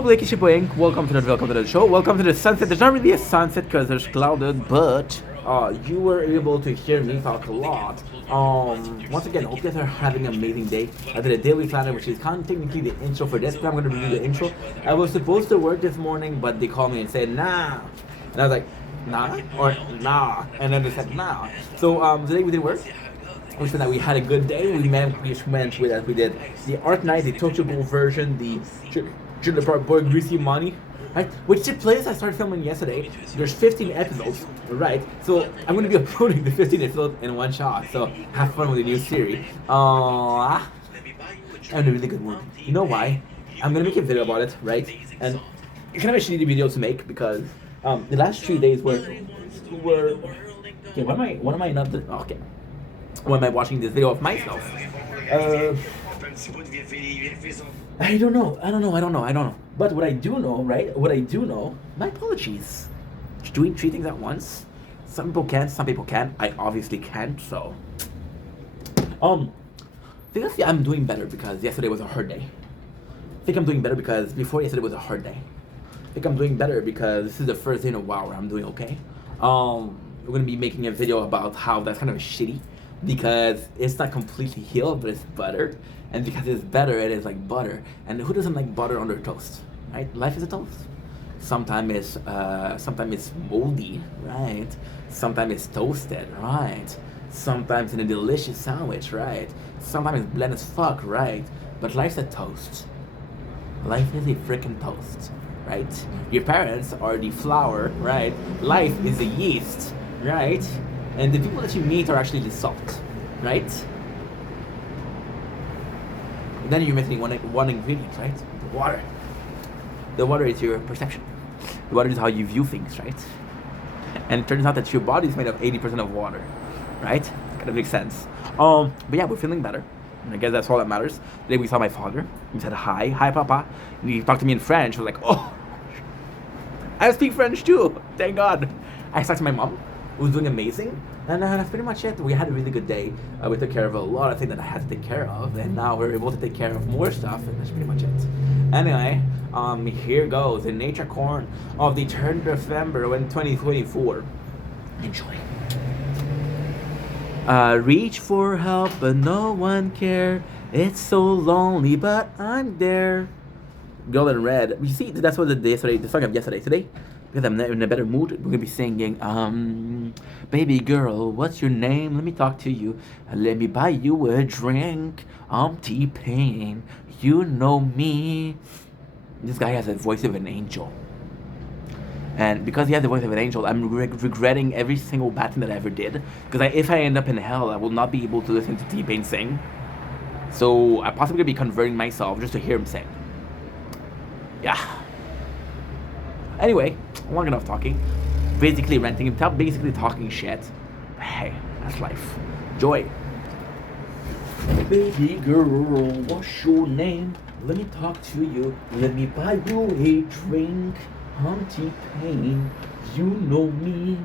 Blakey Shippo Inc. Welcome to the show. Welcome to the sunset. There's not really a sunset because there's clouded, but you were able to hear me talk a lot. Once again, hope you guys are having an amazing day. I did a daily planner, which is kind of technically the intro for this, but I'm going to review the intro. I was supposed to work this morning, but they called me and said, nah. And I was like, nah? Or nah? And then they said, nah. So today we did work. Which meant that we had a good day. We went with as we did the Art Night, the Tokyo Ghoul version, the Juniper Park Boy Greasy Money, right? Which took place. I started filming yesterday. There's 15 episodes, right? So I'm gonna be uploading the 15 episodes in one shot. So have fun with the new series. I'm in a really good mood. You know why? I'm gonna make a video about it, right? And it's kind of a shitty video to make because the last 3 days were okay. What am I not? Okay. Why am I watching this video of myself? I don't know. But what I do know, right? My apologies. Doing 3 things at once. Some people can, some people can't. I obviously can't, so. I think I'm doing better because yesterday was a hard day. I think I'm doing better because before yesterday was a hard day. I think I'm doing better because this is the first day in a while where I'm doing okay. We're gonna be making a video about how that's kind of shitty. Because it's not completely healed, but it's butter. And because it's better, it is like butter. And who doesn't like butter on their toast, right? Life is a toast. Sometimes it's moldy, right? Sometimes it's toasted, right? Sometimes in a delicious sandwich, right? Sometimes it's bland as fuck, right? But life's a toast. Life is a freaking toast, right? Your parents are the flour, right? Life is the yeast, right? And the people that you meet are actually the salt, right? And then you're missing one ingredient, right? The water. The water is your perception. The water is how you view things, right? And it turns out that your body is made of 80% of water, right? Kind of makes sense. But yeah, we're feeling better. And I guess that's all that matters. Today we saw my father. He said, hi, Papa. And he talked to me in French. I was like, oh, I speak French too. Thank God. I talked to my mom, who was doing amazing. And that's pretty much it. We had a really good day. We took care of a lot of things that I had to take care of. And now we're able to take care of more stuff. And that's pretty much it. Anyway, here goes the nature corn of the 3rd of November in 2024. Enjoy. Reach for help, but no one care. It's so lonely, but I'm there. Girl in red. You see, that's what the song of yesterday. Today, because I'm in a better mood, we're gonna be singing, baby girl, what's your name? Let me talk to you. Let me buy you a drink. I'm T-Pain. You know me. This guy has the voice of an angel. And because he has the voice of an angel, I'm regretting every single bad thing that I ever did. Because if I end up in hell, I will not be able to listen to T-Pain sing. So I'm possibly gonna be converting myself just to hear him sing. Yeah. Anyway, long enough talking. Basically ranting himself, basically talking shit. But hey, that's life. Joy. Baby girl, what's your name? Let me talk to you. Let me buy you a drink. I'm T-Pain. You know me.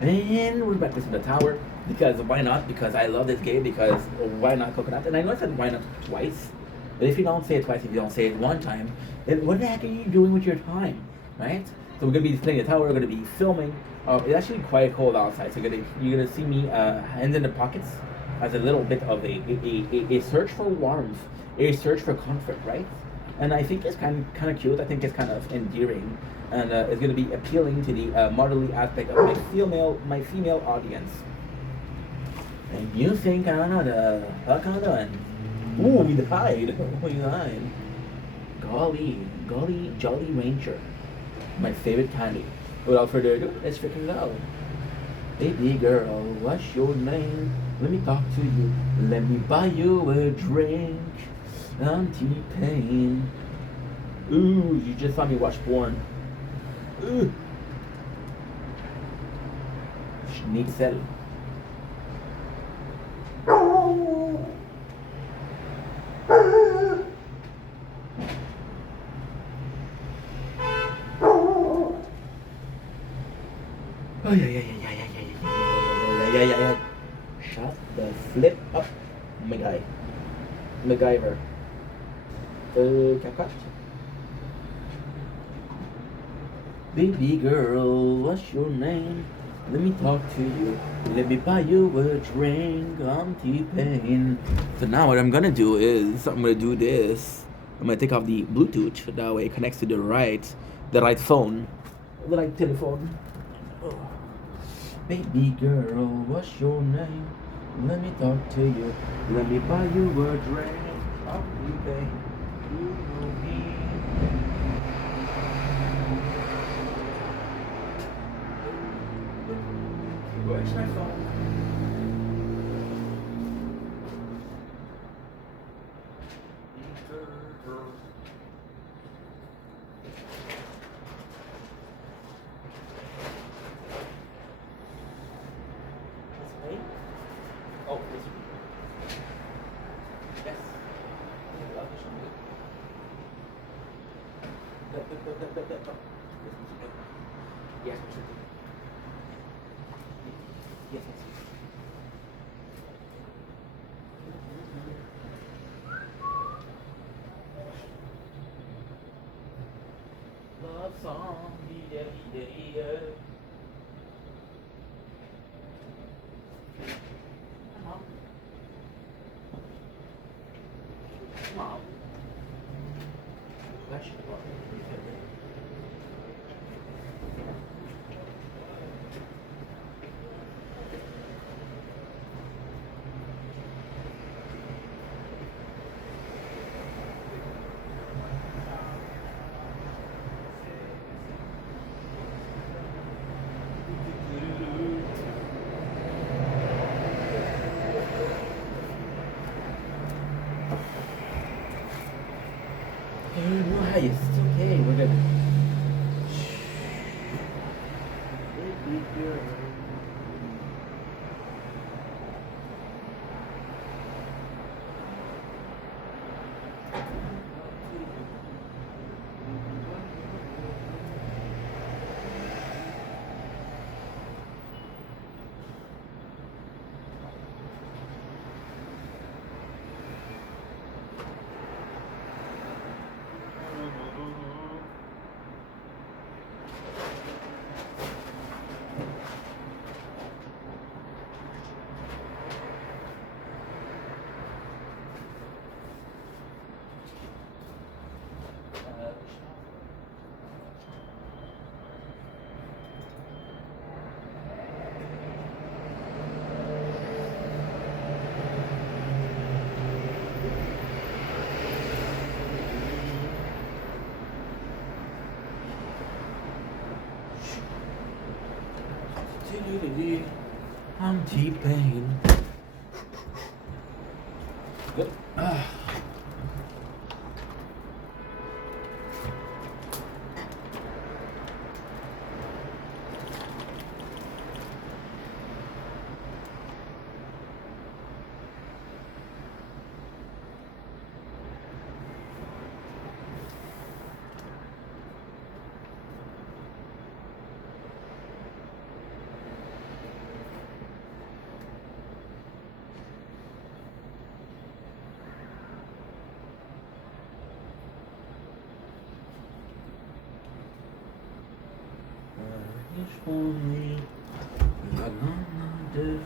And we're back to the tower. Because why not? Because I love this game. Because why not coconut? And I know I said why not twice. But if you don't say it twice, if you don't say it one time, then what the heck are you doing with your time, right? So we're gonna be playing the tower. We're gonna be filming. It's actually quite cold outside, so you're gonna see me hands in the pockets as a little bit of a search for warmth, a search for comfort, right? And I think it's kind of cute. I think it's kind of endearing, and it's gonna be appealing to the motherly aspect of my female audience. And you think I don't know the fuck I'm doing? Ooh, we died. We died. Golly, Jolly Ranger. My favorite candy. Without further ado, let's freaking go. Baby girl, what's your name? Let me talk to you. Let me buy you a drink. I'm T-Pain. Ooh, you just saw me watch porn. Ooh. Schnitzel. Oh, yeah. Shut the flip up, MacGyver. CapCut. Baby girl, what's your name? Let me talk to you. Let me buy you a drink. I'm T-Pain. So now what I'm gonna do is I'm gonna do this. I'm gonna take off the Bluetooth. That way it connects to the right phone, the right telephone. Oh. Baby girl, what's your name? Let me talk to you. Let me buy you a drink. I'm T-Pain. You know me. Where's my phone? This way? Oh, this way. Yes. I love this one. Yes, we should do it. Yes, yes, yes. Love song, yeah, yeah, yeah. Come on. Come on. Flash the button. Nice. It's okay. We're good. Baby girl. I'm T-Pain. Good. For me, I love this.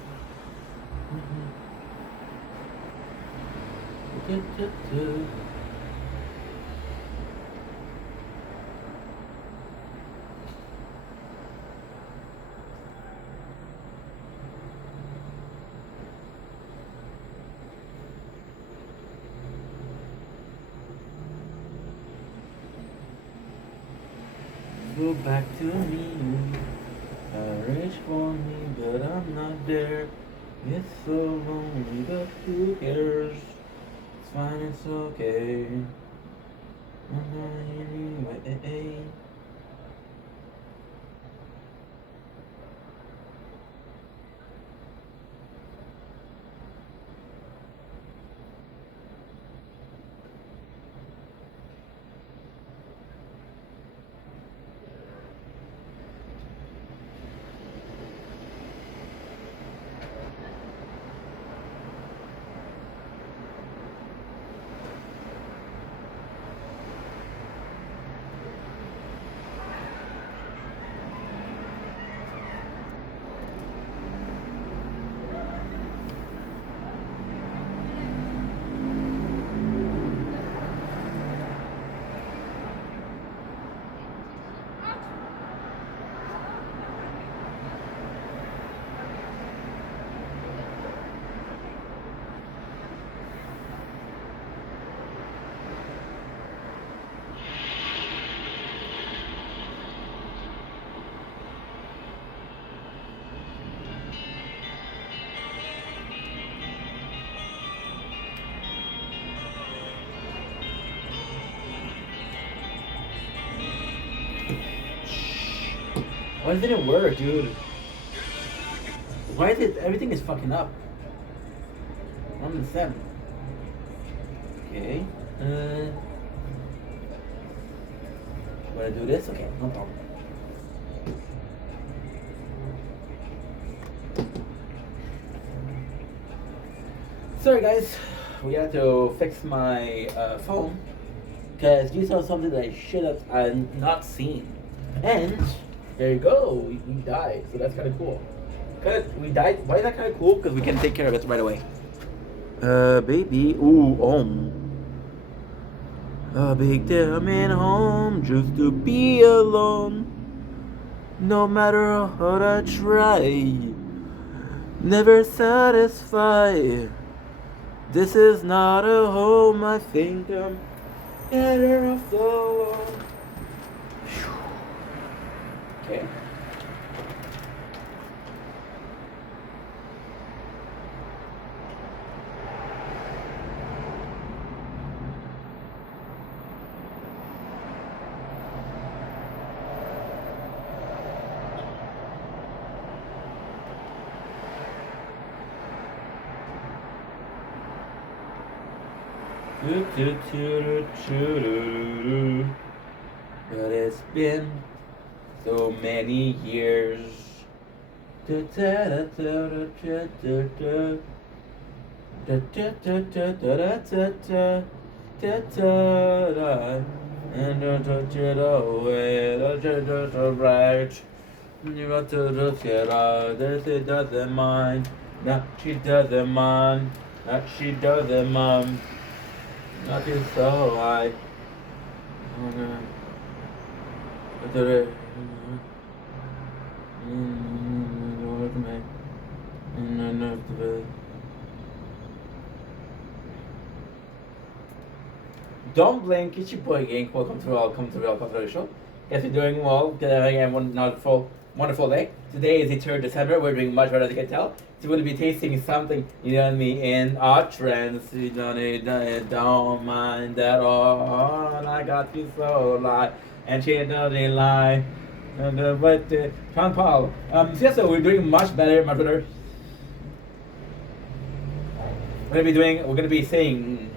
Go back to me. Reach for me, but I'm not there. It's so lonely, but who cares? It's fine, it's okay. Anyway. Why didn't it work, dude? Why is it everything is fucking up? I don't understand. Okay. Wanna do this? Okay, no problem. Sorry guys, we had to fix my phone because you saw something that I should have not seen. And there you go, we died, so that's kind of cool. Good, we died. Why is that kind of cool? Because we can take care of it right away. Baby, ooh, a big damn in home just to be alone. No matter how I try, never satisfied. This is not a home, I think I'm better off alone. Okay. But it's been so many years. And don't touch it away, don't touch it right. You got to look it out, this it doesn't mind. No, she doesn't mind. No, she doesn't mind. Nothing so high. Don't blink, it's your boy Gank. Welcome to the show. Guess you're doing well. Again, one wonderful day. Today is the 3rd December. We're doing much better as you can tell. So we're going to be tasting something, you know what I mean, in our trends. You don't mind at all. I got you so lie. And she doesn't lie. But Sean Paul. So we're doing much better, my brother. We're going to be saying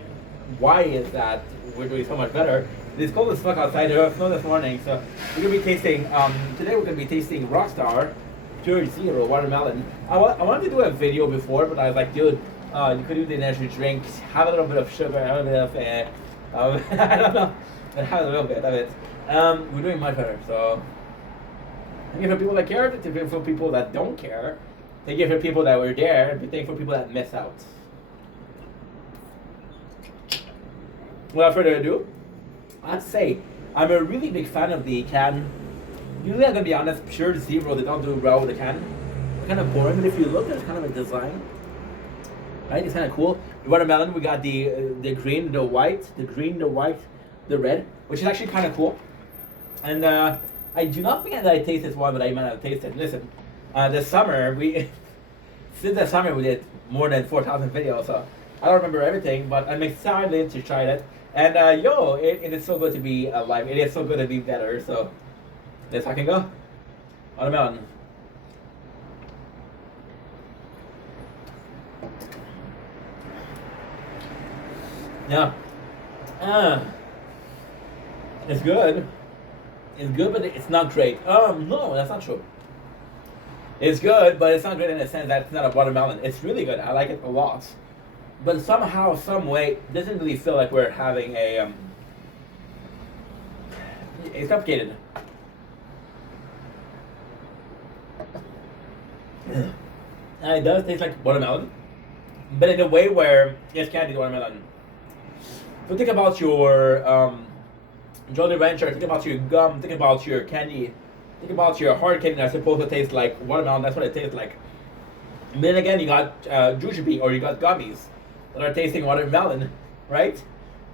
why is that we're doing so much better. It's cold as fuck outside. There was snow this morning, so we're gonna be tasting. Today we're gonna be tasting Rockstar Pure Zero watermelon. I wanted to do a video before, but I was like, dude, you could do the energy drink, have a little bit of sugar, have a bit of I don't know, but have a little bit of it. We're doing much better. So thank you for people that care. Thank you for people that don't care. Thank you for people that were there. Thank you for people that miss out. Without further ado, I'd say I'm a really big fan of the can. Usually, I'm gonna be honest, Pure Zero, they don't do well with the can. It's kind of boring, but if you look at kind of a design, right, it's kind of cool. The watermelon, we got the green, the white, the red, which is actually kind of cool. And I do not think that I taste this one, but I might have tasted. Listen, this summer since the summer we did more than 4,000 videos, so I don't remember everything, but I'm excited to try it. And it is so good to be alive. It is so good to be better. So let's fucking go. Watermelon. Yeah. It's good. It's good, but it's not great. No, that's not true. It's good, but it's not good in the sense that it's not a watermelon. It's really good. I like it a lot. But somehow, some way, it doesn't really feel like we're having a, it's complicated. It does taste like watermelon, but in a way where it's candy watermelon. So think about your, Jolly Rancher, think about your gum, think about your candy, think about your hard candy that's supposed to taste like watermelon, that's what it tastes like. And then again, you got jujube, or you got gummies that are tasting watermelon, right?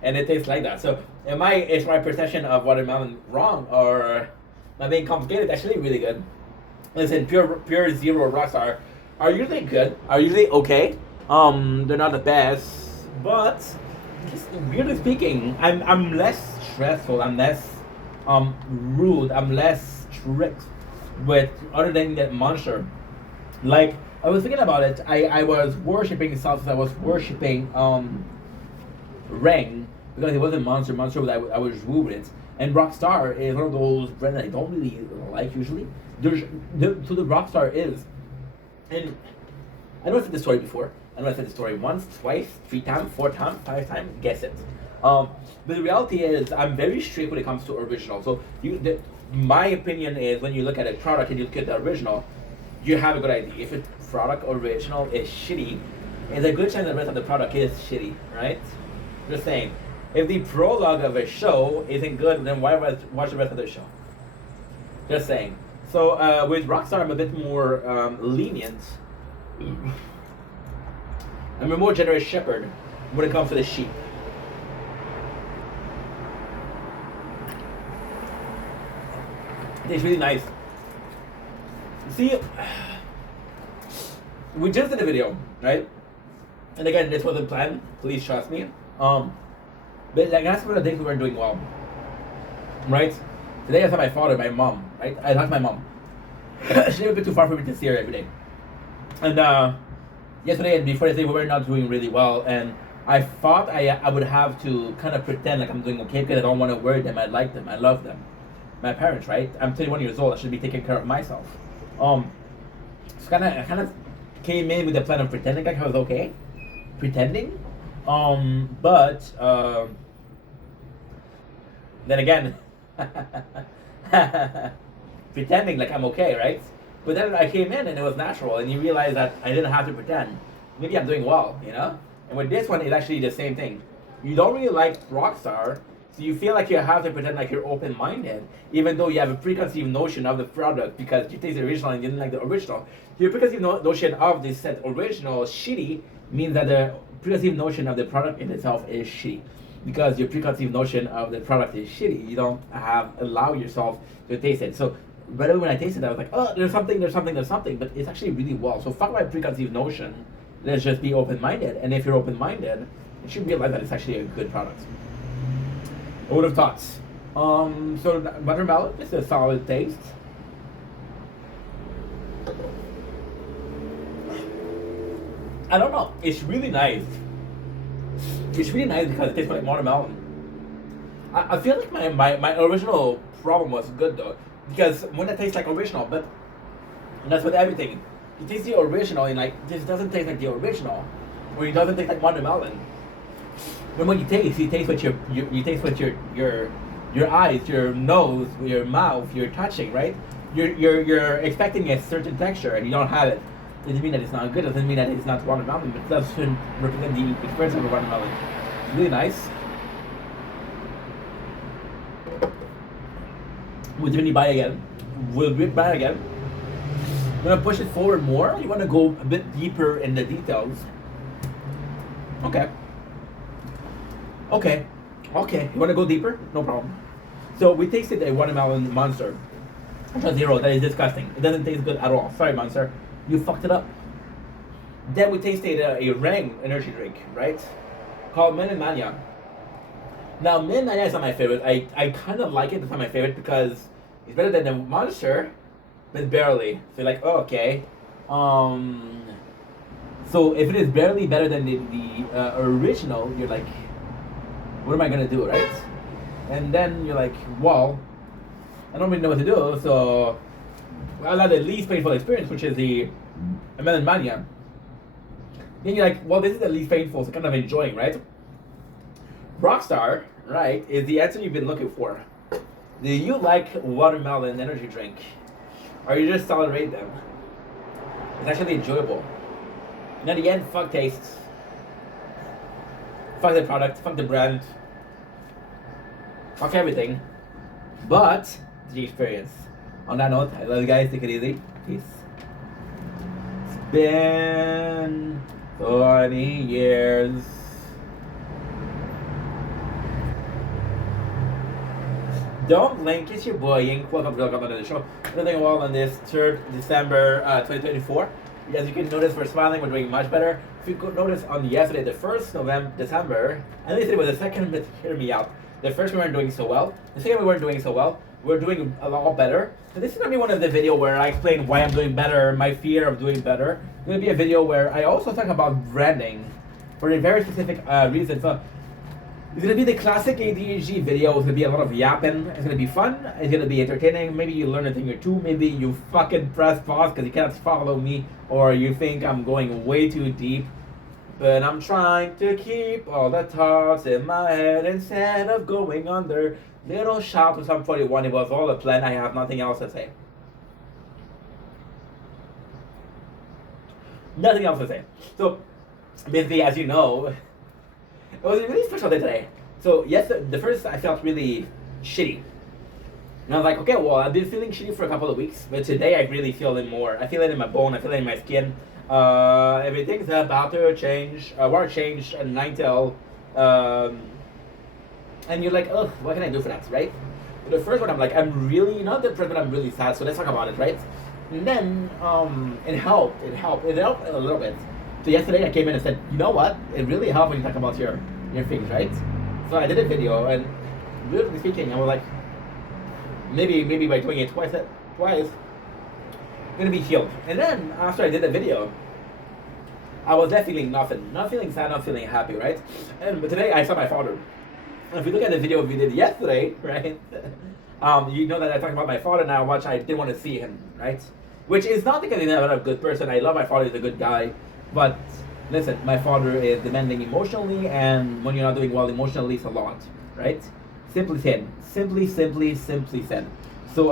And it tastes like that. So is my perception of watermelon wrong, or am I being complicated? It's actually really good. Listen, Pure Zero Rockstar are usually good, are usually okay. They're not the best, but just weirdly speaking, I'm less stressful, I'm less rude, I'm less strict with other than that Monster. Like I was thinking about it, I was worshiping Celsius. I was worshiping Ring because it wasn't Monster. Monster was I was rude with it. And Rockstar is one of those brands that I don't really like usually. So the Rockstar is, and I know I said this story before. I know I said the story once, twice, 3 times, 4 times, 5 times. Guess it. But the reality is, I'm very strict when it comes to original. So my opinion is, when you look at a product and you look at the original, you have a good idea. If a product original is shitty, there's a good chance the rest of the product is shitty, right? Just saying. If the prologue of a show isn't good, then why watch the rest of the show? Just saying. So with Rockstar, I'm a bit more lenient. I'm a more generous shepherd when it comes to the sheep. It's really nice. See, we just did a video, right? And again, this wasn't planned. Please trust me. But like that's one of the things we weren't doing well, right? Today I saw my father, my mom, right? I talked to my mom. She lived a bit too far for me to see her every day. And yesterday and before yesterday we were not doing really well, and I thought I would have to kind of pretend like I'm doing okay because I don't want to worry them. I like them. I love them. My parents, right? I'm 21 years old. I should be taking care of myself. So I kind of came in with the plan of pretending like I was okay, pretending. But then again, pretending like I'm okay, right? But then I came in and it was natural, and you realize that I didn't have to pretend. Maybe I'm doing well, you know? And with this one, it's actually the same thing. You don't really like Rockstar, so you feel like you have to pretend like you're open-minded, even though you have a preconceived notion of the product because you taste the original and you didn't like the original. Your preconceived notion of this said original shitty means that the preconceived notion of the product in itself is shitty. Because your preconceived notion of the product is shitty, you don't allow yourself to taste it. So, but when I tasted it, I was like, oh, there's something, but it's actually really well. So fuck my preconceived notion. Let's just be open-minded. And if you're open-minded, you should realize that it's actually a good product. I would have thought. So buttermilk is a solid taste. I don't know. It's really nice. It's really nice because it tastes like watermelon. I feel like my original problem was good though, because when it tastes like original, but that's with everything. You taste the original and like this doesn't taste like the original, or it doesn't taste like watermelon. But when you taste with you taste with your eyes, your nose, your mouth, you're touching, right? You're expecting a certain texture and you don't have it. It doesn't mean that it's not good. It doesn't mean that it's not watermelon, but it doesn't represent the experience of a watermelon. It's really nice. Would you buy again? Will we buy again? You want to push it forward more? You want to go a bit deeper in the details? Okay. You want to go deeper? No problem. So we tasted a watermelon Monster. Ultra Zero. That is disgusting. It doesn't taste good at all. Sorry, Monster. You fucked it up. Then we tasted a Ring energy drink, right? Called Min and Mania. Now, Min Mania is not my favorite. I kind of like it. It's not my favorite because it's better than the Monster, but barely. So you're like, oh, okay. So if it is barely better than the original, you're like, what am I gonna do, right? And then you're like, well, I don't really know what to do, so I'll have the least painful experience, which is the Melon Mania. Then you're like, well, this is the least painful, so kind of enjoying, right? Rockstar, right, is the answer you've been looking for. Do you like watermelon energy drink? Or you just tolerate them? It's actually enjoyable. And at the end, fuck taste. Fuck the product, fuck the brand. Fuck everything. But the experience. On that note, I love you guys. Take it easy. Peace. It's been 20 years. Don't blink. It's your boy Ying. Welcome to the show. We're doing well on this 3rd December 2024. As you can notice, we're smiling. We're doing much better. If you could notice on yesterday, the 1st December, at least it was the second, but hear me out. The first we weren't doing so well. The second we weren't doing so well. we're doing a lot better. So this is gonna be one of the video where I explain why I'm doing better, my fear of doing better. It's gonna be a video where I also talk about branding for a very specific reason. So it's gonna be the classic ADHD video. It's gonna be a lot of yapping. It's gonna be fun. It's gonna be entertaining. Maybe you learn a thing or two. Maybe you fucking press pause because you cannot follow me, or you think I'm going way too deep. But I'm trying to keep all the thoughts in my head instead of going under. Little shout to some 41. It was all a plan. I have nothing else to say. Nothing else to say. So basically, as you know, it was a really special day today. So yes, the first I felt really shitty. And I was like, okay, well, I've been feeling shitty for a couple of weeks, but today I really feel it more. I feel it in my bone, I feel it in my skin. Everything's about to change, change, and Ninetale. And you're like, oh, what can I do for that, right? The first one, I'm like, I'm really, not the first one, I'm really sad, so let's talk about it, right? And then, it helped a little bit. So yesterday I came in and said, you know what? It really helped when you talk about your things, right? So I did a video, and literally speaking, I was like, maybe by doing it twice, I'm gonna be healed. And then after I did the video, I was left feeling nothing, not feeling sad, not feeling happy, right? But today I saw my father. And if you look at the video we did yesterday, right? You know that I talked about my father now, much I didn't want to see him, right? Which is not because he's not a good person. I love my father; he's a good guy. But listen, my father is demanding emotionally, and when you're not doing well emotionally, it's a lot, right? Simply said. So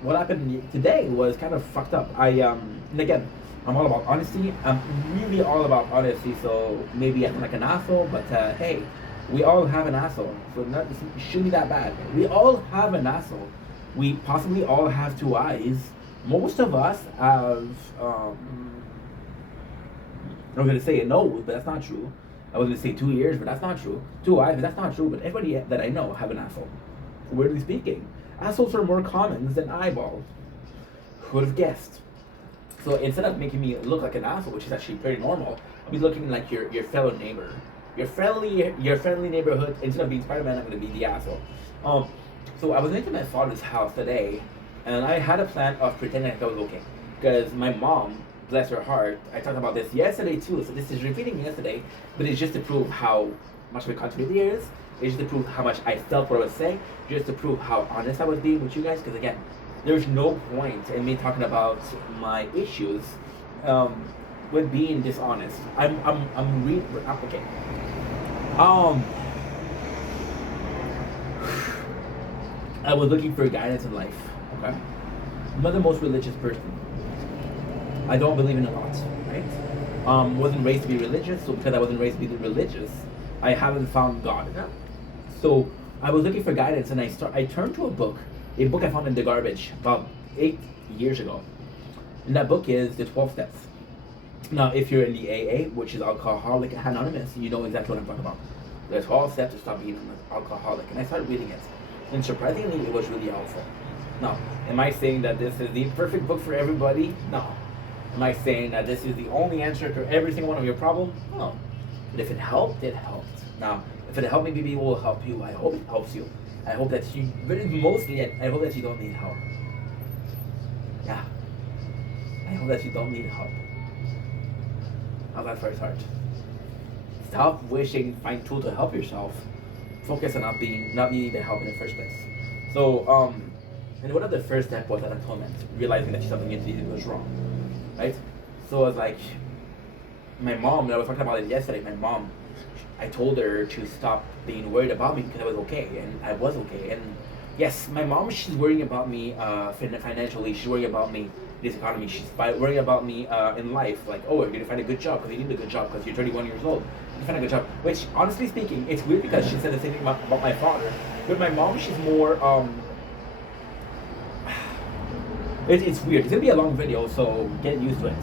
what happened today was kind of fucked up. And again, I'm all about honesty. I'm really all about honesty. So maybe I'm like an asshole, but hey, we all have an asshole. So it shouldn't be that bad. We all have an asshole. We possibly all have two eyes. Most of us have. I'm going to say a nose, but that's not true. I was going to say 2 ears, but that's not true. 2 eyes, but that's not true. But everybody that I know have an asshole. Weirdly speaking, assholes are more common than eyeballs. Who would have guessed? So instead of making me look like an asshole, which is actually pretty normal, I'll be looking like your fellow neighbor. Your friendly neighborhood. Instead of being Spider-Man, I'm going to be the asshole. So I was into my father's house today, and I had a plan of pretending like I was okay. Because my mom, bless her heart, I talked about this yesterday too, so this is repeating yesterday, but it's just to prove how much of a continuity there is. It's just to prove how much I felt what I was saying, just to prove how honest I was being with you guys, because again, there's no point in me talking about my issues with being dishonest. I'm okay. I was looking for guidance in life, okay? I'm not the most religious person. I don't believe in a lot, right? Wasn't raised to be religious, so because I wasn't raised to be religious, I haven't found God. So I was looking for guidance, and I turned to a book I found in the garbage about 8 years ago. And that book is The 12 Steps. Now, if you're in the AA, which is Alcoholic Anonymous, you know exactly what I'm talking about. The 12 Steps to Stop Being an Alcoholic. And I started reading it. And surprisingly, it was really helpful. Now, am I saying that this is the perfect book for everybody? No. Am I saying that this is the only answer to every single one of your problems? No. But if it helped, it helped. Now, if it helped me, maybe it will help you. I hope it helps you. I hope that you, but mostly, I hope that you don't need help. Yeah. I hope that you don't need help. How's that first heart? Stop wishing, find tool to help yourself. Focus on not needing the help in the first place. So, and one of the first steps was that atonement, realizing that something you did was wrong. Right? So I was like, my mom, I was talking about it yesterday, my mom, I told her to stop being worried about me because I was okay, and I was okay. And yes, my mom, she's worrying about me financially, she's worrying about me in this economy, she's worrying about me in life, like, oh, you're going to find a good job because you need a good job because you're 31 years old. You find a good job, which, honestly speaking, it's weird because she said the same thing about my father. But my mom, she's more, it's weird. It's going to be a long video, so get used to it.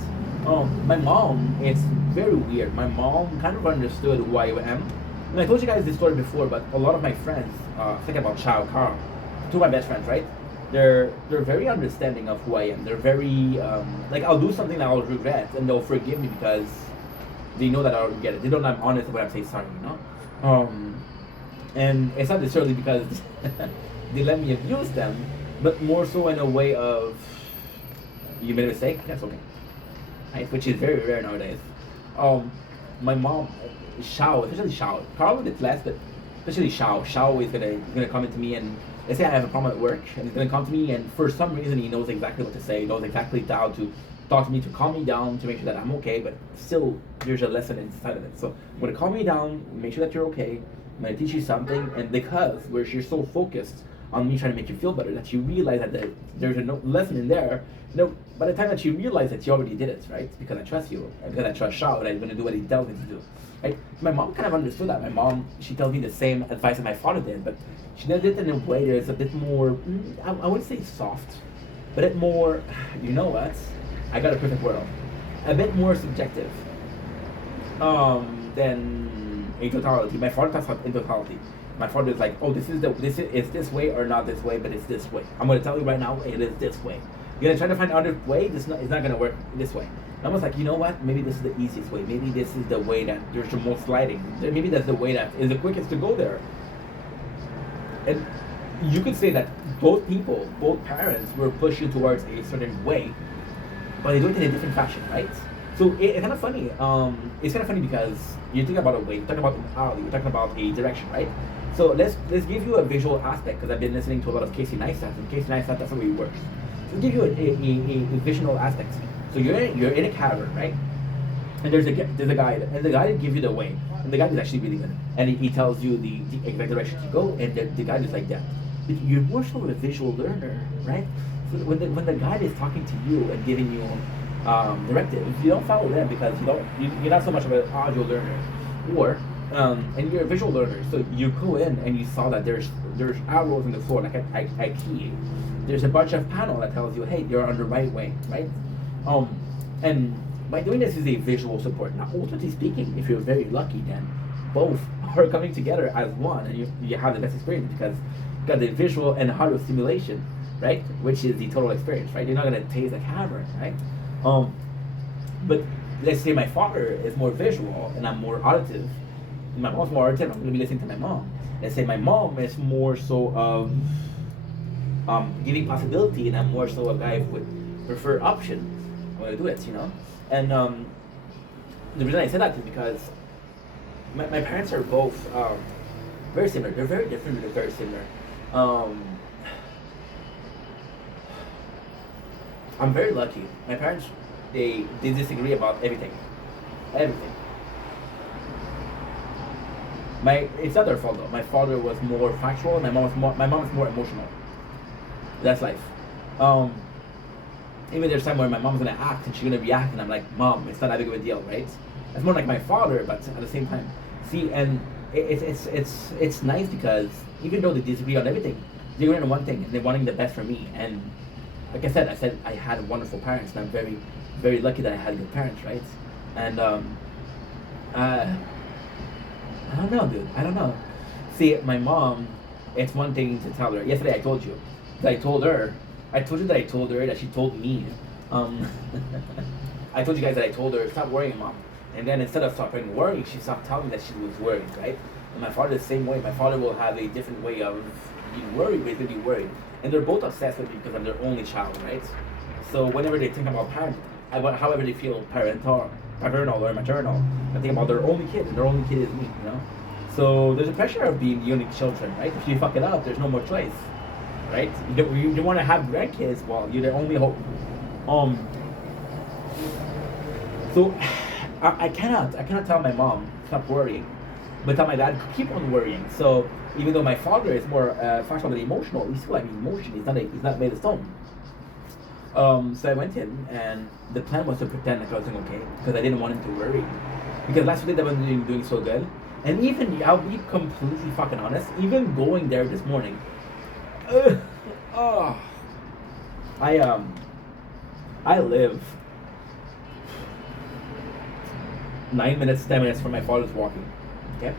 My mom, it's very weird. My mom kind of understood who I am. And I told you guys this story before, but a lot of my friends, thinking about Chao, Carl, two of my best friends, right? They're very understanding of who I am. They're very, like, I'll do something that I'll regret, and they'll forgive me because they know that I'll regret it. They know that I'm honest when I'm saying sorry, you know? And it's not necessarily because they let me abuse them, but more so in a way of you made a mistake, that's okay, right? Which is very rare nowadays. Um, my mom, Shao, especially Shao, Carl a bit less, but especially Shao. Shao is gonna come into me and let's say I have a problem at work, and he's gonna come to me, and for some reason he knows exactly what to say, he knows exactly how to talk to me to calm me down, to make sure that I'm okay, but still there's a lesson inside of it. So I'm gonna calm me down, make sure that you're okay. I'm gonna teach you something, and because where you're so focused on me trying to make you feel better, that you realize that there's a no, lesson in there. By the time that you realize that you already did it, right? Because I trust you, and because I trust Shao, and I'm gonna do what he tells me to do. Right? My mom kind of understood that. My mom, she tells me the same advice that my father did, but she did it in a way that is a bit more, I wouldn't say soft, but it more, you know what? I got a perfect world. A bit more subjective than a totality. My father talks about in totality. My father is like, oh, it's this way or not this way, but it's this way. I'm gonna tell you right now, it is this way. You're gonna try to find another way. It's not gonna work this way. And I was like, you know what? Maybe this is the easiest way. Maybe this is the way that there's the most lighting. Maybe that's the way that is the quickest to go there. And you could say that both parents were pushing towards a certain way, but they do it in a different fashion, right? So it's kind of funny. It's kind of funny because you're thinking about a way, you're talking about an alley, you're talking about a direction, right? So let's give you a visual aspect because I've been listening to a lot of Casey Neistat, and Casey Neistat, that's the way he works. So give you a visual aspect. So you're in a cavern, right? And there's a guide, and the guide gives you the way, and the guide is actually really good, and he tells you the exact direction to go, and the guide is like that. But you're more so of a visual learner, right? So when the guide is talking to you and giving you directives, you don't follow them because you're not so much of an audio learner, or and you're a visual learner. So you go in and you saw that there's arrows in the floor, like a key. There's a bunch of panel that tells you, hey, you're on the right way, right? And by doing this is a visual support. Now, ultimately speaking, if you're very lucky, then both are coming together as one, and you have the best experience because you got the visual and audio stimulation, right? Which is the total experience, right? You're not gonna taste the camera, right? But let's say my father is more visual and I'm more auditive. My mom's more auditive. I'm gonna be listening to my mom. Let's say my mom is more so of giving possibility, and I'm more so a guy who would prefer option. I'm gonna do it, you know. And the reason I said that is because my parents are both very similar. They're very different, but they're very similar. I'm very lucky. My parents, they disagree about everything. Everything. It's not their fault though. My father was more factual. My mom is more emotional. That's life. Even there's time where my mom's gonna act and she's gonna react, and I'm like, Mom, it's not that big of a deal, right? It's more like my father, but at the same time, see, and it's nice because even though they disagree on everything, they agree on one thing, and they're wanting the best for me. And like I said I had wonderful parents, and I'm very, very lucky that I had good parents, right? And I don't know, dude. I don't know. See, my mom, it's one thing to tell her. Yesterday I told you that I told her that she told me. I told you guys that I told her, stop worrying, Mom. And then instead of stopping worrying, she stopped telling me that she was worried, right? And my father the same way. My father will have a different way of being worried, but he's gonna be worried. And they're both obsessed with me because I'm their only child, right? So whenever they think about however they feel paternal or maternal, I think about their only kid, and their only kid is me, you know? So there's a pressure of being unique children, right? If you fuck it up, there's no more choice. Right? You want to have grandkids, well, you're the only hope. So I cannot tell my mom stop worrying, but tell my dad keep on worrying. So even though my father is more factual than emotional, he's still like emotion. He's not made of stone. So I went in, and the plan was to pretend like I was doing okay because I didn't want him to worry. Because last week I wasn't doing so good, and even I'll be completely fucking honest. Even going there this morning. I live 9 minutes, 10 minutes from my father's walking. Okay?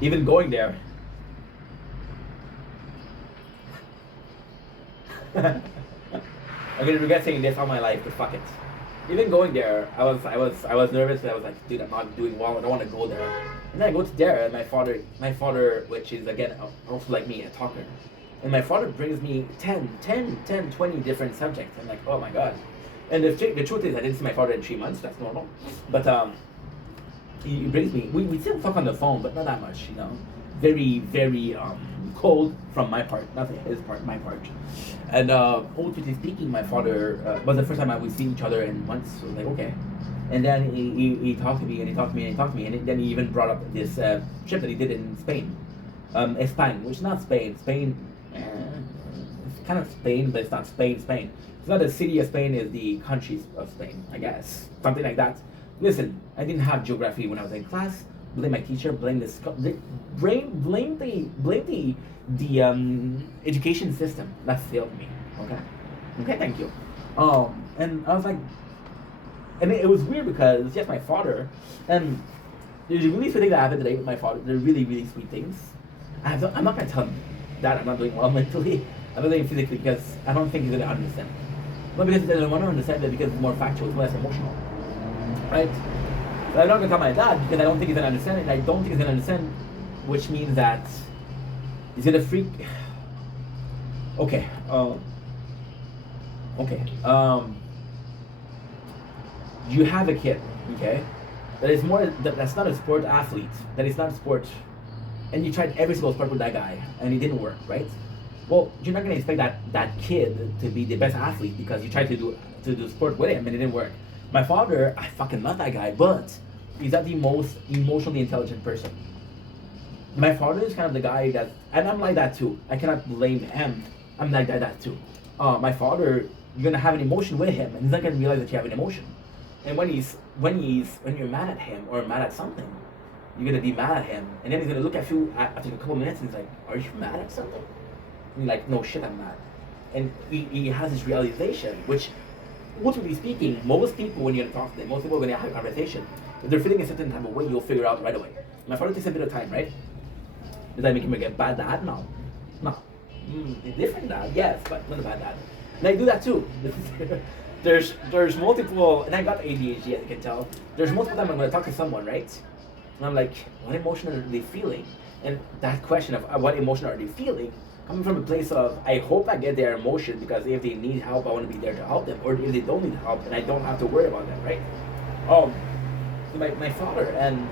Even going there. I'm gonna regret saying this all my life, but fuck it. Even going there, I was nervous. I was like, dude, I'm not doing well. I don't want to go there. And then I go to there, and my father, which is again also like me, a talker, and my father brings me 20 different subjects. I'm like, oh my god. And the truth is, I didn't see my father in 3 months. That's normal. But he brings me. We still talk on the phone, but not that much. Very very cold from my part, not his part, my part. And ultimately speaking, my father was the first time I would see each other in months. So I was like, okay. And then he talked to me and he talked to me and he talked to me and then he even brought up this trip that he did in Spain, Spain, which is not Spain. Spain, it's kind of Spain, but it's not Spain. Spain. It's not the city of Spain; it's the countries of Spain, I guess, something like that. Listen, I didn't have geography when I was in class. Blame my teacher. Blame the education system that failed me. Okay, okay, thank you. And I was like, and it was weird because yes, my father, and there's a really sweet thing that happened today with my father. They're really really sweet things. I'm not gonna tell him that I'm not doing well mentally. I'm not doing physically because I don't think he's gonna understand. Not because he doesn't want to understand, but because it's more factual, it's less emotional, right? So I'm not gonna tell my dad because I don't think he's gonna understand it. And I don't think he's gonna understand, which means that he's gonna freak. Okay. Okay. You have a kid, okay? That's not a sport athlete. That is not a sport, and you tried every single sport with that guy, and it didn't work, right? Well, you're not gonna expect that kid to be the best athlete because you tried to do sport with him and it didn't work. My father, I fucking love that guy, but he's not the most emotionally intelligent person. My father is kind of the guy that, and I'm like that too. I cannot blame him. I'm like that too. My father, you're gonna have an emotion with him, and he's not gonna realize that you have an emotion. And when you're mad at him or mad at something, you're gonna be mad at him, and then he's gonna look at you after a couple minutes and he's like, "Are you mad at something?" And you're like, "No shit, I'm mad." And he has this realization, which, ultimately speaking, most people when you're gonna talk to them, most people when you have a conversation, if they're feeling a certain type of way, you'll figure out right away. My father takes a bit of time, right? Does that make him a bad dad? No, no. A different dad, yes, but not a bad dad. And I do that too. there's multiple, and I got ADHD, as you can tell. There's multiple times I'm gonna talk to someone, right? And I'm like, what emotion are they feeling? And that question of what emotion are they feeling, coming from a place of, I hope I get their emotion because if they need help, I want to be there to help them. Or if they don't need help, and I don't have to worry about them, right? So my father, and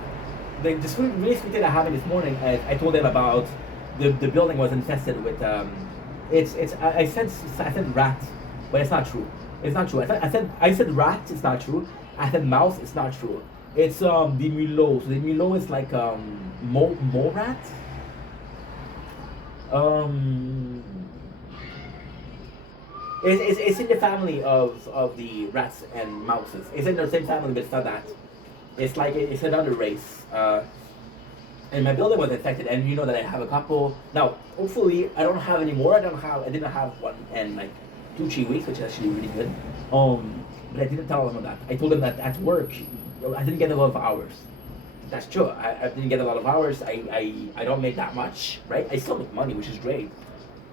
this really sweet thing that happened this morning, I told them about the building was infested with, I said rat, but it's not true. It's not true. I said rat, it's not true. I said mouse, it's not true. It's the mulot. So the mulot is like mole rat. It's in the family of the rats and mouses. It's in the same family, but it's not that. It's like it's another race. And my building was infected, and you know that I have a couple now. Hopefully, I don't have any more. I didn't have one in like 2-3 weeks, which is actually really good. But I didn't tell them that. I told them that at work, I didn't get a lot of hours. That's true. I didn't get a lot of hours. I don't make that much, right? I still make money, which is great,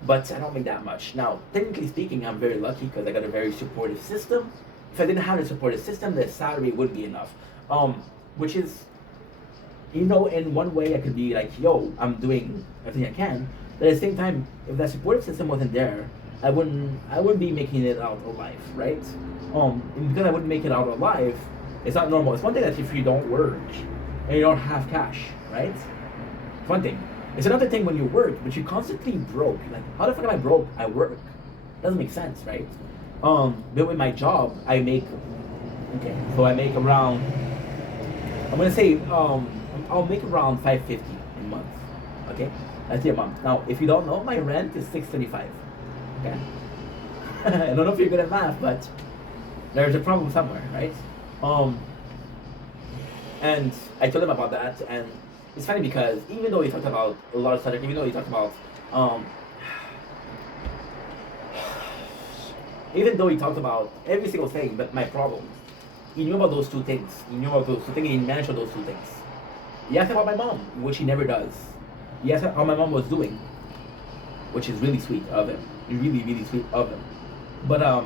but I don't make that much. Now, technically speaking, I'm very lucky because I got a very supportive system. If I didn't have a supportive system, the salary wouldn't be enough. Which is, in one way I could be like, yo, I'm doing everything I can. But at the same time, if that supportive system wasn't there, I wouldn't be making it out alive, right? And because I wouldn't make it out alive, it's not normal. It's one thing that if you don't work and you don't have cash, right? It's one thing. It's another thing when you work, but you're constantly broke. Like, how the fuck am I broke? I work. Doesn't make sense, right? But with my job, I make, okay, so I make around, I'm gonna say, I'll make around $550 a month, okay? That's a month. Now, if you don't know, my rent is $635, okay? I don't know if you're good at math, but there's a problem somewhere, right? And I told him about that, and it's funny because even though he talked about a lot of subjects, even though he talked about, even though he talked about every single thing, but my problems, he knew about those two things. He knew about those two things, he managed those two things. He asked about my mom, which he never does. He asked how my mom was doing, which is really sweet of him. Really, really sweet of him. But,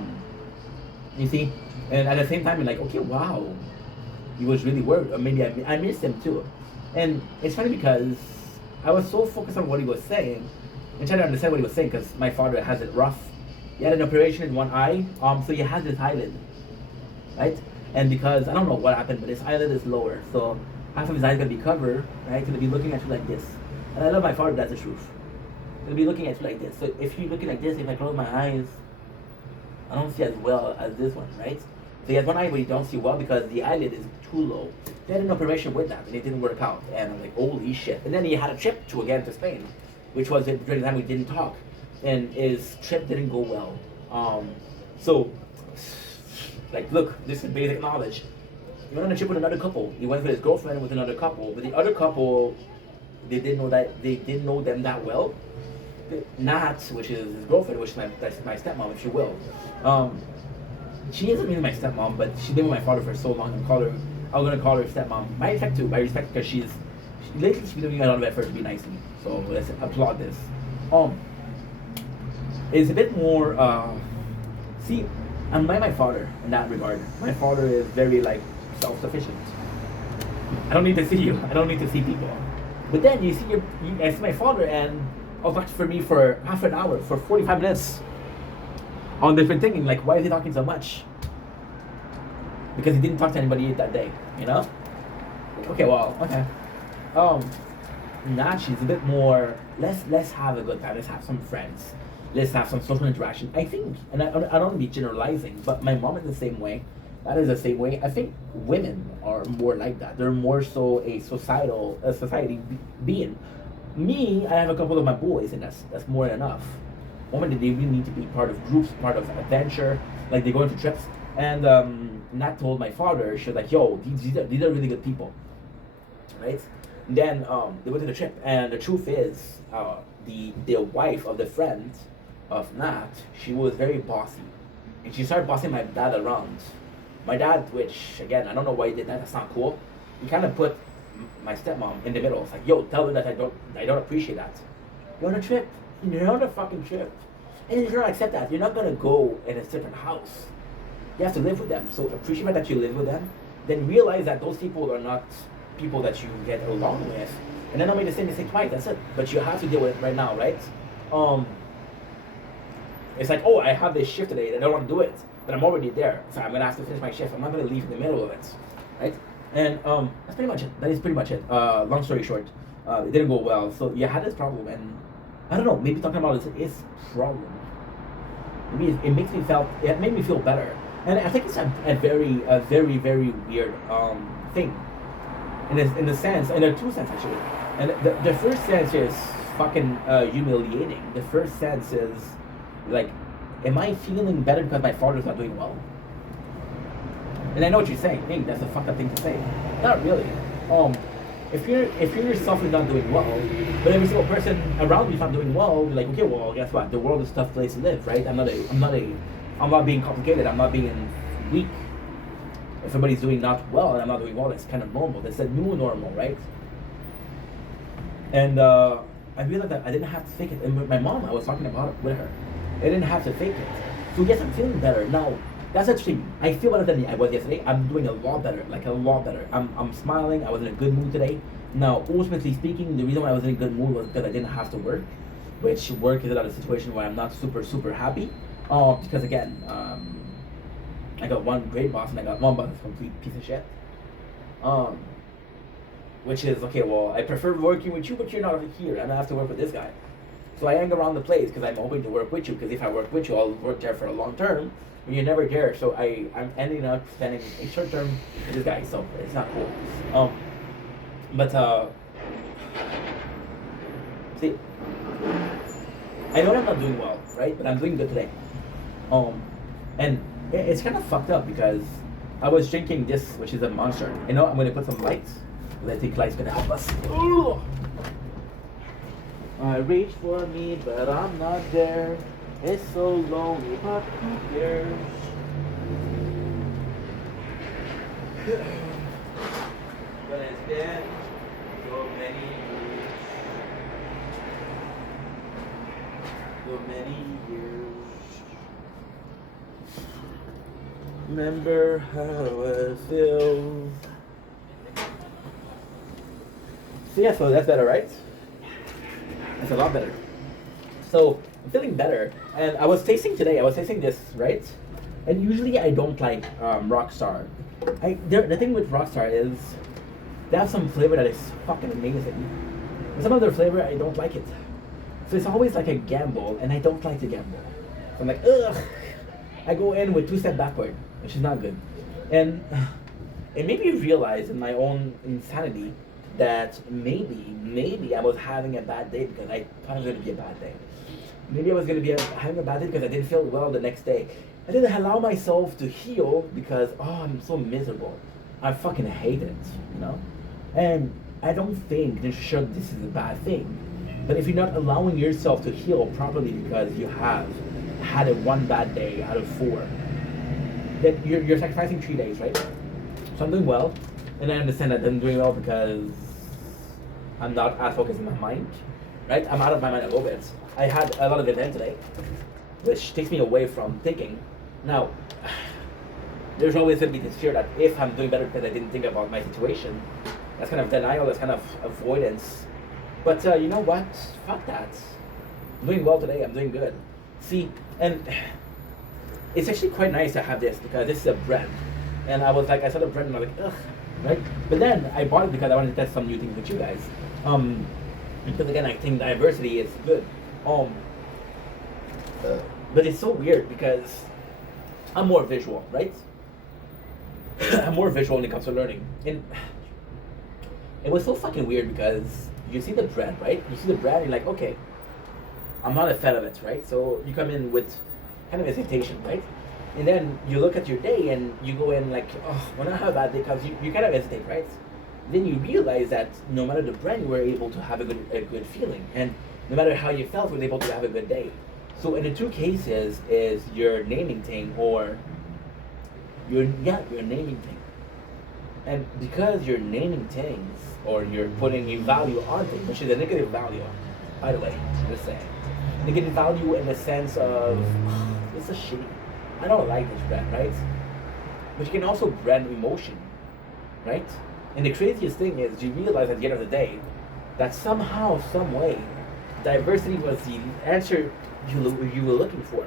you see, and at the same time, you're like, okay, wow. He was really worried, or maybe I missed him too. And it's funny because I was so focused on what he was saying and trying to understand what he was saying because my father has it rough. He had an operation in one eye, so he has this eyelid, right? And because I don't know what happened, but his eyelid is lower, so half of his eyes gonna be covered, right? Gonna be looking at you like this. And I love my father. That's the truth. Gonna be looking at you like this. So if you're looking like this, if I close my eyes, I don't see as well as this one, right? So he has one eye where you don't see well because the eyelid is too low. They had an operation with that and it didn't work out. And I'm like, holy shit. And then he had a trip to Spain, which was during the time we didn't talk. And his trip didn't go well. So, like, look, this is basic knowledge. He went on a trip with another couple. He went with his girlfriend with another couple. But the other couple, they didn't know them that well. Nat, which is his girlfriend, which is my stepmom, if you will. She isn't really my stepmom, but she's been with my father for so long. I'm gonna call her stepmom. I respect because lately she's been doing a lot of effort to be nice to me. So let's applaud this. It's a bit more. See, I'm like my father in that regard. My father is very like self-sufficient. I don't need to see you. I don't need to see people. But then you see I see my father and I'll talk for me for half an hour, for 45 minutes on different thinking, like why is he talking so much? Because he didn't talk to anybody that day, you know? Okay, well, okay. Nah, she's a bit more, let's have a good time, let's have some friends. Let's have some social interaction. I think, and I don't want to be generalizing, but my mom is the same way. That is the same way. I think women are more like that. They're more so a society being. Me, I have a couple of my boys, and that's more than enough. Women, they really need to be part of groups, part of adventure, like they go into trips. And Nat told my father, she was like, "Yo, these are really good people, right?" And then they went to the trip, and the truth is, the wife of the friend of Nat, she was very bossy, and she started bossing my dad around. My dad, which again, I don't know why he did that. That's not cool. He kind of put my stepmom in the middle. It's like, yo, tell her that I don't appreciate that. You're on a trip. You're on a fucking trip. And you're gonna accept that. You're not gonna go in a different house. You have to live with them. So appreciate that you live with them. Then realize that those people are not people that you get along with. And then don't make the same mistake twice. That's it. But you have to deal with it right now, right? It's like, oh, I have this shift today and I don't want to do it, but I'm already there. So I'm gonna have to finish my shift. I'm not gonna leave in the middle of it, right? And that's pretty much it. That is pretty much it. Long story short, it didn't go well. So you had this problem, and I don't know. Maybe talking about this problem. Maybe it made me feel better. And I think it's a very very weird thing. In the sense, and there are two sense actually. And the first sense is fucking humiliating. The first sense is like, am I feeling better because my father's not doing well? And I know what you're saying. Hey, that's a fucked up thing to say. Not really. If you're yourself is not doing well, but every single person around you is not doing well, you're like, okay, well, guess what? The world is a tough place to live, right? I'm not being complicated. I'm not being weak. If somebody's doing not well and I'm not doing well, that's kind of normal. That's a new normal, right? And I realized that I didn't have to fake it. And with my mom, I was talking about it with her. I didn't have to fake it. So yes, I'm feeling better now. That's actually, I feel better than I was yesterday. I'm doing a lot better, like a lot better. I'm smiling. I was in a good mood today. Now, ultimately speaking, the reason why I was in a good mood was because I didn't have to work, which work is another situation where I'm not super happy. Because again, I got one great boss and I got one boss that's a complete piece of shit. Which is, okay, well, I prefer working with you, but you're not here, and I have to work with this guy. So I hang around the place because I'm hoping to work with you, because if I work with you, I'll work there for a long term, and you're never there. So I'm ending up spending a short term with this guy, so it's not cool. See, I know I'm not doing well, right? But I'm doing good today. And it's kind of fucked up because I was drinking this, which is a Monster. You know, I'm gonna put some lights. I think light's gonna help us. Ooh. I reach for me, but I'm not there. It's so lonely, but who cares? But it's been so many years. So many years. Remember how I feel. So yeah, so that's better, right? That's a lot better. So I'm feeling better, and I was tasting today. I was tasting this, right? And usually I don't like Rockstar. The thing with Rockstar is they have some flavor that is fucking amazing. And some of their flavor I don't like it. So it's always like a gamble, and I don't like to gamble. So I'm like, ugh. I go in with two step backward, which is not good. And it made me realize in my own insanity that maybe I was having a bad day because I thought it was going to be a bad day. Maybe I was going to be having a bad day because I didn't feel well the next day. I didn't allow myself to heal because, oh, I'm so miserable. I fucking hate it, you know? And I don't think this is a bad thing. But if you're not allowing yourself to heal properly because you have had a one bad day out of four, then you're sacrificing 3 days, right? So I'm doing well, and I understand that I'm doing well because I'm not as focused in my mind, right? I'm out of my mind a little bit. I had a lot of event today, which takes me away from thinking. Now, there's always going to be this fear that if I'm doing better because I didn't think about my situation, that's kind of denial, that's kind of avoidance. But you know what? Fuck that. I'm doing well today, I'm doing good. See, and it's actually quite nice to have this because this is a brand. And I was like, I saw the brand and I was like, ugh, right? But then I bought it because I wanted to test some new things with you guys. Because again, I think diversity is good. But it's so weird because I'm more visual, right? I'm more visual when it comes to learning. And it was so fucking weird because you see the brand, right? You see the brand, you're like, okay, I'm not a fan of it, right? So you come in with kind of hesitation, right? And then you look at your day and you go in like, oh, when I have a bad day, because you kind of hesitate, right? Then you realize that no matter the brand, you were able to have a good feeling. And no matter how you felt, you were able to have a good day. So in the two cases is your naming thing or your naming thing. And because you're naming things or you're putting a value on things, which is a negative value, by the way, just saying. Negative value in the sense of, oh, this is shitty. I don't like this brand, right? But you can also brand emotion, right? And the craziest thing is you realize at the end of the day that somehow, some way, diversity was the answer you were looking for.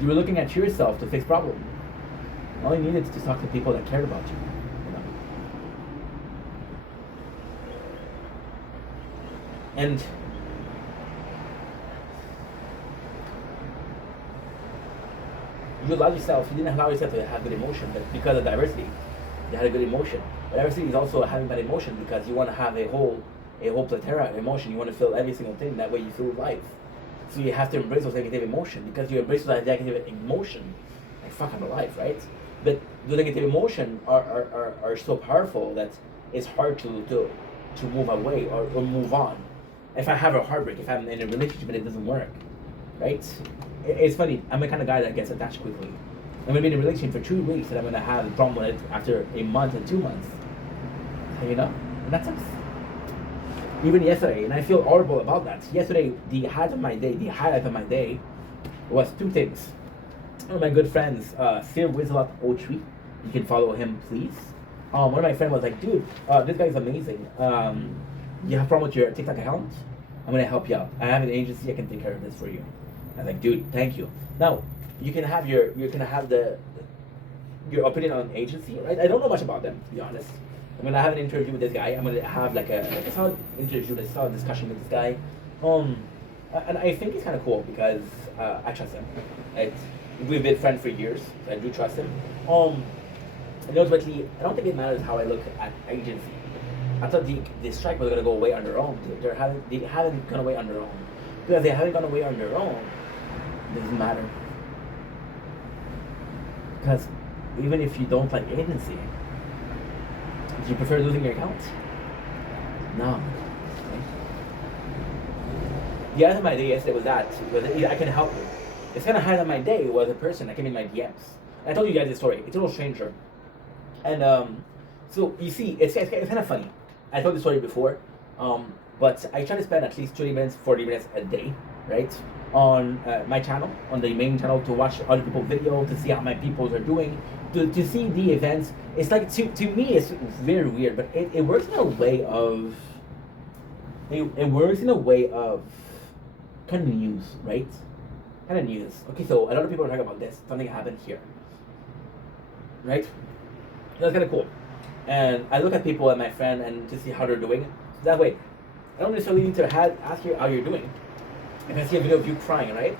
You were looking at yourself to fix problems. All you needed is to talk to people that cared about you. And you allowed yourself, you didn't allow yourself to have good emotion, but because of diversity, you had a good emotion. But diversity is also having bad emotion because you want to have a whole plethora of emotion. You want to feel every single thing. That way you feel life. So you have to embrace those negative emotion because you embrace those negative emotion. Like fuck, I'm alive, right? But the negative emotion are so powerful that it's hard to move away or move on. If I have a heartbreak, if I'm in a relationship and it doesn't work, right? It's funny. I'm the kind of guy that gets attached quickly. I'm gonna be in a relationship for 2 weeks and I'm gonna have a problem with it after a month and 2 months. You know, and that sucks. Even yesterday, and I feel horrible about that. Yesterday, the highlight of my day was two things. One of my good friends, Sir Wizalot Ochri, you can follow him, please. One of my friends was like, dude, this guy's amazing. You have a problem with your TikTok account? I'm gonna help you out. I have an agency, I can take care of this for you. I was like, dude, thank you. Now, you can have your opinion on agency, right? I don't know much about them, to be honest. I'm gonna have an interview with this guy. I'm gonna have like a solid interview, a solid discussion with this guy. And I think he's kind of cool because I trust him. We've been friends for years, so I do trust him. And ultimately, I don't think it matters how I look at agency. I thought the strike was gonna go away on their own. They haven't gone away on their own. Because they haven't gone away on their own, it doesn't matter. Because even if you don't like agency, do you prefer losing your account? No. The other of my day yesterday was that I can help you. It's kind of hard on my day was a person that came in my DMs. And I told you guys this story. It's a little stranger. And so you see, it's kind of funny. I told this story before. But I try to spend at least 20 minutes, 40 minutes a day, right, on my channel, on the main channel, to watch other people's video, to see how my peoples are doing, to see the events. It's like, to me, it's very weird, but it works in a way of, it works in a way of kind of news, right? Kind of news. Okay, so a lot of people are talking about this. Something happened here, right? That's kind of cool. And I look at people and my friend and to see how they're doing. So that way, I don't necessarily need to ask you how you're doing. If I see a video of you crying, right?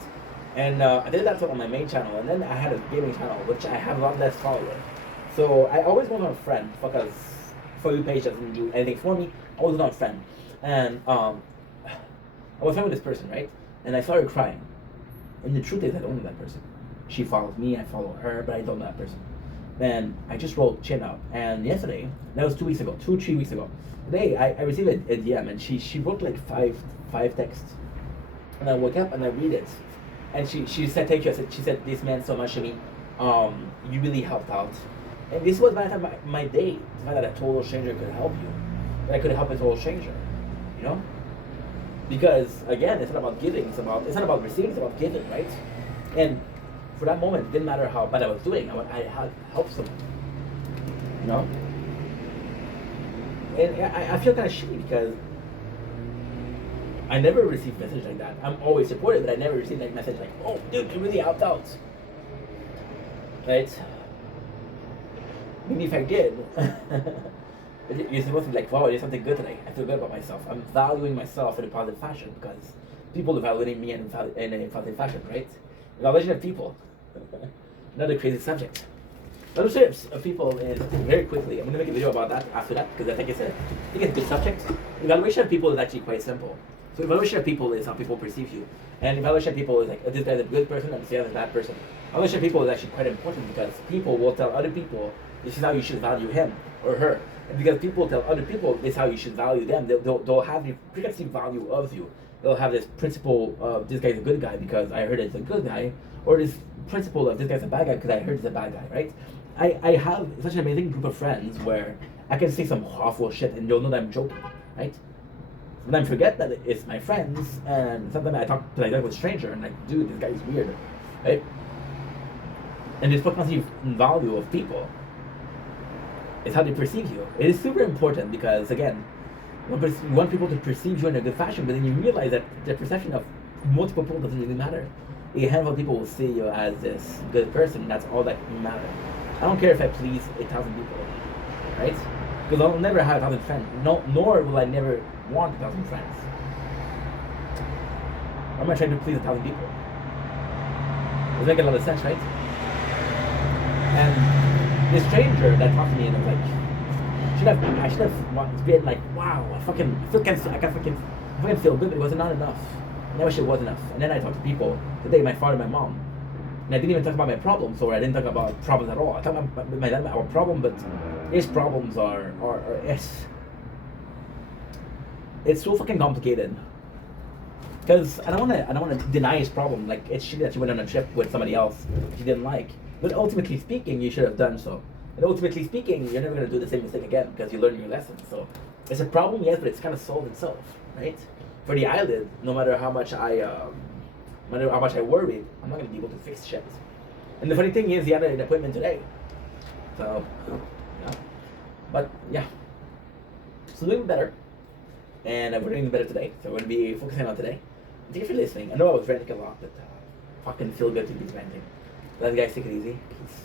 And I did that on my main channel, and then I had a gaming channel, which I have a lot less followers. So I always want a friend, because For You page doesn't do anything for me. I always want a friend. And I was friends with this person, right? And I saw her crying. And the truth is, I don't know that person. She follows me, I follow her, but I don't know that person. Then I just rolled chin up. And yesterday, that was 2 weeks ago, 3 weeks ago. Today, I received a DM, and she wrote like five texts. And I woke up and I read it. And she said, thank you. She said, this meant so much to me. You really helped out. And this was my day. To find that a total stranger could help you. That I could help a total stranger. You know? Because, again, it's not about giving. It's not about receiving. It's about giving, right? And for that moment, it didn't matter how bad I was doing. I had helped someone. You know? And I feel kind of shitty because I never received message like that. I'm always supportive, but I never received like message like, oh, dude, you really helped out. Right? Maybe if I did, you're supposed to be like, wow, I did something good today. I feel good about myself. I'm valuing myself in a positive fashion because people are valuing me in a positive fashion, right? Evaluation of people. Another crazy subject. Evaluation of people is, very quickly, I'm going to make a video about that after that because I think it's a good subject. Evaluation of people is actually quite simple. So evaluation of people is how people perceive you. And evaluation of people is like, this guy's a good person and this guy's a bad person. Evaluation of people is actually quite important because people will tell other people this is how you should value him or her. And because people tell other people this is how you should value them, they'll have the preconceived value of you. They'll have this principle of this guy's a good guy because I heard it's a good guy, or this principle of this guy's a bad guy because I heard it's a bad guy, right? I have such an amazing group of friends where I can say some awful shit and they'll know that I'm joking, right? Sometimes I forget that it's my friends, and sometimes I talk like that with a stranger and like, dude, this guy is weird, right? And this preconceived value of people is how they perceive you. It is super important because, again, you want people to perceive you in a good fashion, but then you realize that the perception of multiple people doesn't really matter. A handful of people will see you as this good person. That's all that matters. I don't care if I please 1,000 people, right? Because I'll never have 1,000 friends. No, nor will I never want 1,000 friends. Why am I trying to please 1,000 people? Does that make a lot of sense, right? And this stranger that talked to me and I was like, I should have been like, wow, I fucking feel good, but it was not enough. And I wish it was enough. And then I talked to people today, my father, my mom. And I didn't even talk about my problems, or I didn't talk about problems at all. I talked about my dad, our problem, but his problems are it's so fucking complicated. Because I don't wanna deny his problem. Like, it's shitty that you went on a trip with somebody else that you didn't like. But ultimately speaking, you should have done so. And ultimately speaking, you're never gonna do the same mistake again because you learned your lesson. So it's a problem, yes, but it's kind of solved itself, right? For the eyelid, no matter how much I worried, I'm not gonna be able to fix shit. And the funny thing is, he had an appointment today. So, yeah. But yeah, so doing better, and we're doing better today. So we're gonna be focusing on today. Thank you for listening. I know I was ranting a lot, but fucking feel good to be ranting. Love you guys. Take it easy. Peace.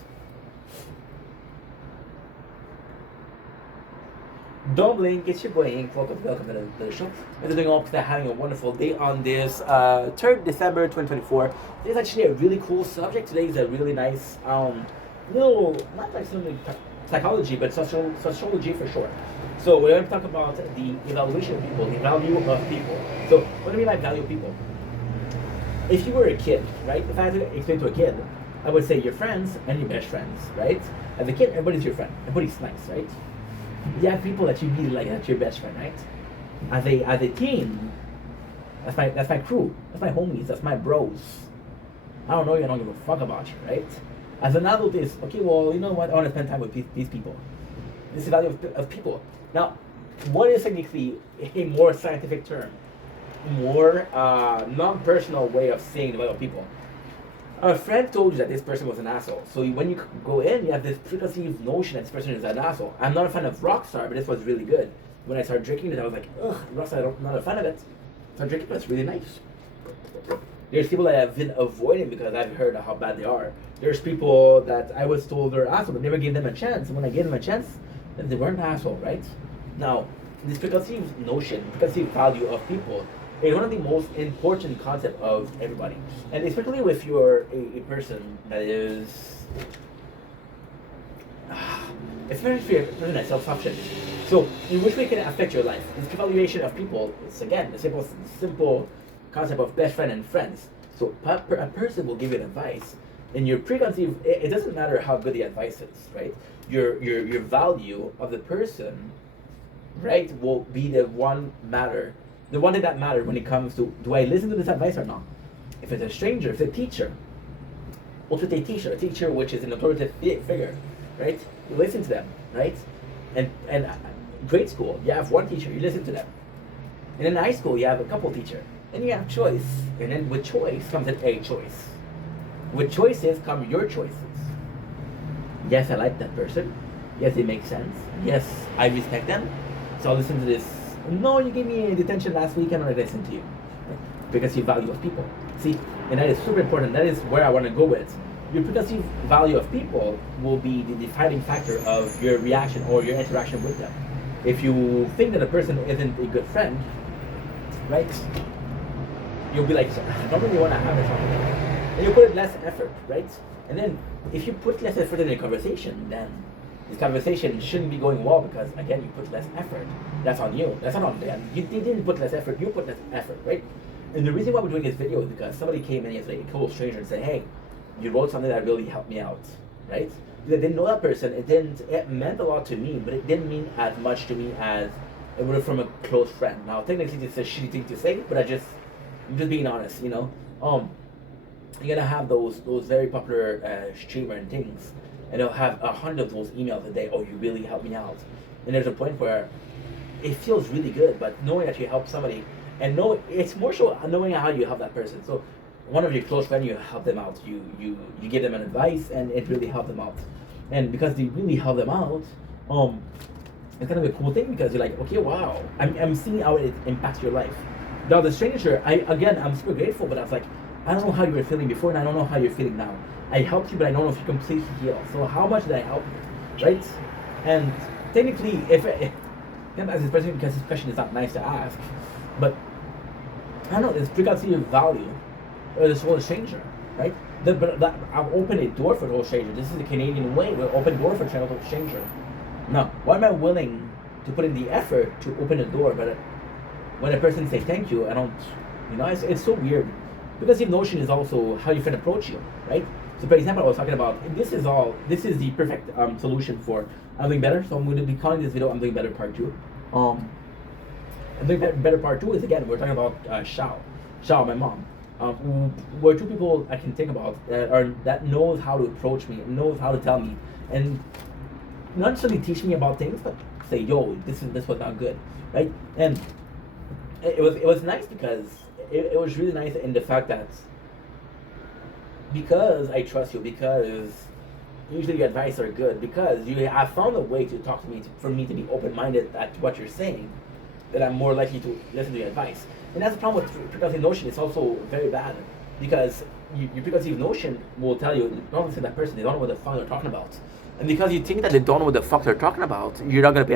Don't blink, it's your boy Ink. Welcome to the show. We're doing all because they're having a wonderful day on this 3rd December 2024. This is actually a really cool subject. Today is a really nice little, not like something psychology, but sociology for sure. So we're going to talk about the evaluation of people, the value of people. So what do I mean by value of people? If you were a kid, right? If I had to explain to a kid, I would say your friends and your best friends, right? As a kid, everybody's your friend. Everybody's nice, right? You have people that you really like, that's your best friend, right? As a teen, that's my crew, that's my homies, that's my bros. I don't know you, I don't give a fuck about you, right? As an adult is, okay, well, you know what, I want to spend time with these people. This is the value of people. Now, what is technically a more scientific term, more non-personal way of saying about people? A friend told you that this person was an asshole. So when you go in, you have this preconceived notion that this person is an asshole. I'm not a fan of Rockstar, but this was really good. When I started drinking it, I was like, ugh, Rockstar, I'm not a fan of it. So I drinking it, but it's really nice. There's people that I've been avoiding because I've heard how bad they are. There's people that I was told they're assholes, but never gave them a chance. And when I gave them a chance, then they weren't asshole, right? Now, this preconceived notion, preconceived value of people is one of the most important concepts of everybody. And especially if you're a person that is, especially if you're a person that's self-sufficient. So, in which way can it affect your life? This evaluation of people is, again, the simple concept of best friend and friends. So, a person will give you advice, and your preconceived, it doesn't matter how good the advice is, right? Your value of the person, right, will be the one thing that matters when it comes to, do I listen to this advice or not? If it's a stranger, if it's a teacher, what's with a teacher which is an authoritative figure, right? You listen to them, right? And grade school, you have one teacher, you listen to them. And in high school, you have a couple teachers. And you have choice. And then with choice comes a choice. With choices come your choices. Yes, I like that person. Yes, it makes sense. Yes, I respect them. So I'll listen to this. No, you gave me detention last week, I'm going to listen to you. Because you value of people. See, and that is super important. That is where I want to go with. Your perceived value of people will be the defining factor of your reaction or your interaction with them. If you think that a person isn't a good friend, right, you'll be like, I don't really want to have this one. And you put less effort, right? And then if you put less effort in a conversation, then this conversation shouldn't be going well because, again, you put less effort. That's on you. That's not on them. You didn't put less effort. You put less effort, right? And the reason why we're doing this video is because somebody came in yesterday, a total stranger, and said, hey, you wrote something that really helped me out, right? Because I didn't know that person. It meant a lot to me, but it didn't mean as much to me as it would have from a close friend. Now, technically, it's a shitty thing to say, but I'm just being honest, you know? You're gonna have those very popular streamer and things, and they'll have 100 of those emails a day. Oh, you really helped me out. And there's a point where it feels really good, but knowing that you help somebody, and it's more so knowing how you help that person. So one of your close friends, you help them out. You give them an advice, and it really helped them out. And because they really help them out, it's kind of a cool thing because you're like, okay, wow, I'm seeing how it impacts your life. Now the stranger, I'm super grateful, but I was like, I don't know how you were feeling before, and I don't know how you're feeling now. I helped you, but I don't know if you completely healed. So how much did I help you, right? And technically, if as this person, because this question is not nice to ask, but I don't know, it's because of your value, or this whole stranger, right? But I've opened a door for the whole stranger. This is the Canadian way. We'll open door for the whole stranger. Now, why am I willing to put in the effort to open a door, but when a person says thank you, I don't, it's so weird. Because the notion is also how your friend approach you, right? So for example, I was talking about, this is the perfect solution for I'm doing better. So I'm going to be calling this video I'm doing better part 2. I'm doing better part 2 is, again, we're talking about Xiao, my mom. We're two people I can think about that knows how to approach me, knows how to tell me, and not necessarily teach me about things, but say, yo, this was not good, right? And it was nice because it was really nice in the fact that because I trust you, because usually your advice are good, because you have found a way to talk to me, for me to be open-minded at what you're saying, that I'm more likely to listen to your advice. And that's the problem with preconceived notion. It's also very bad because your preconceived notion will tell you, don't listen to that person, they don't know what the fuck they're talking about. And because you think that they don't know what the fuck they're talking about, you're not going to pay